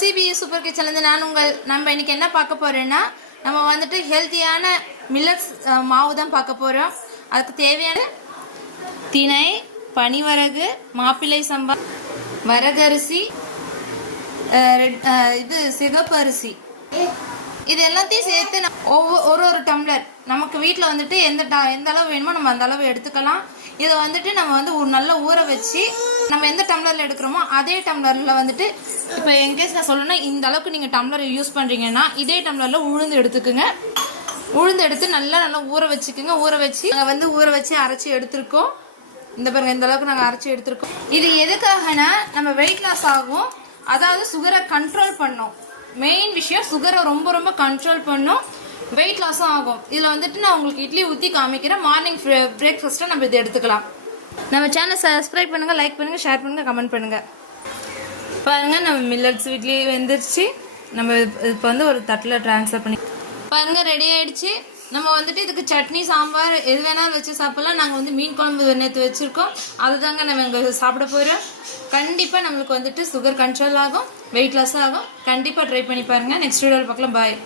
CBS super கிச்சன்லேருந்து நம்ம இன்னைக்கு என்ன பார்க்க போறோம்னா நம்ம வந்துட்டு ஹெல்த்தியான மில்லட்ஸ் மாவு தான் பார்க்க போகிறோம். அதுக்கு தேவையான திணை, பனிவரகு, மாப்பிள்ளை சம்பா, வரகரிசி, இது சிகப்பு அரிசி, இது எல்லாத்தையும் சேர்த்து ஒரு டம்ளர் நமக்கு வீட்டில் வந்துட்டு எந்த அளவு வேணுமோ நம்ம அந்த அளவு எடுத்துக்கலாம். இதை வந்துட்டு நம்ம வந்து ஒரு நல்லா ஊற வச்சு நம்ம எந்த டம்ளரில் எடுக்கிறோமோ அதே டம்ளரில் வந்துட்டு இப்போ என்கேஸ் நான் சொல்லணும்னா இந்த அளவுக்கு நீங்கள் டம்ளர் யூஸ் பண்ணுறீங்கன்னா இதே டம்ளரில் உளுந்து எடுத்துக்குங்க. உளுந்து எடுத்து நல்லா ஊற வச்சுக்கோங்க. ஊற வச்சு அரைச்சி எடுத்துருக்கோம். இந்த பாருங்க, இந்த அளவுக்கு நாங்கள் அரைச்சி எடுத்துருக்கோம். இது எதுக்காகனா நம்ம வெயிட் லாஸ் ஆகும், அதாவது சுகரை கண்ட்ரோல் பண்ணோம். மெயின் விஷயம் சுகரை ரொம்ப ரொம்ப கண்ட்ரோல் பண்ணும், வெயிட் லாஸும் ஆகும். இதில் வந்துட்டு நான் உங்களுக்கு இட்லி ஊற்றி காமிக்கிறேன். மார்னிங் பிரேக்ஃபாஸ்ட்டாக நம்ம இதை எடுத்துக்கலாம். நம்ம சேனலை சப்ஸ்கிரைப் பண்ணுங்கள், லைக் பண்ணுங்கள், ஷேர் பண்ணுங்கள், கமெண்ட் பண்ணுங்கள். பாருங்கள், நம்ம மில்லட்ஸ் இட்லி வெந்துருச்சு. நம்ம இப்போ வந்து ஒரு தட்டில் ட்ரான்ஸ்ஃபர் பண்ணி பாருங்கள், ரெடி ஆகிடுச்சு. நம்ம வந்துட்டு இதுக்கு சட்னி, சாம்பார் எது வேணாலும் வச்சு சாப்பிட்லாம். நாங்கள் வந்து மீன் குழம்பு நேற்று வச்சுருக்கோம், அதுதாங்க நம்ம இங்கே சாப்பிட போகிறோம். கண்டிப்பாக நம்மளுக்கு வந்துட்டு சுகர் கண்ட்ரோல் ஆகும், வெயிட் லாஸ் ஆகும். கண்டிப்பாக ட்ரை பண்ணி பாருங்கள். நெக்ஸ்ட் வீடியோவில் பார்க்கலாம். பாய்.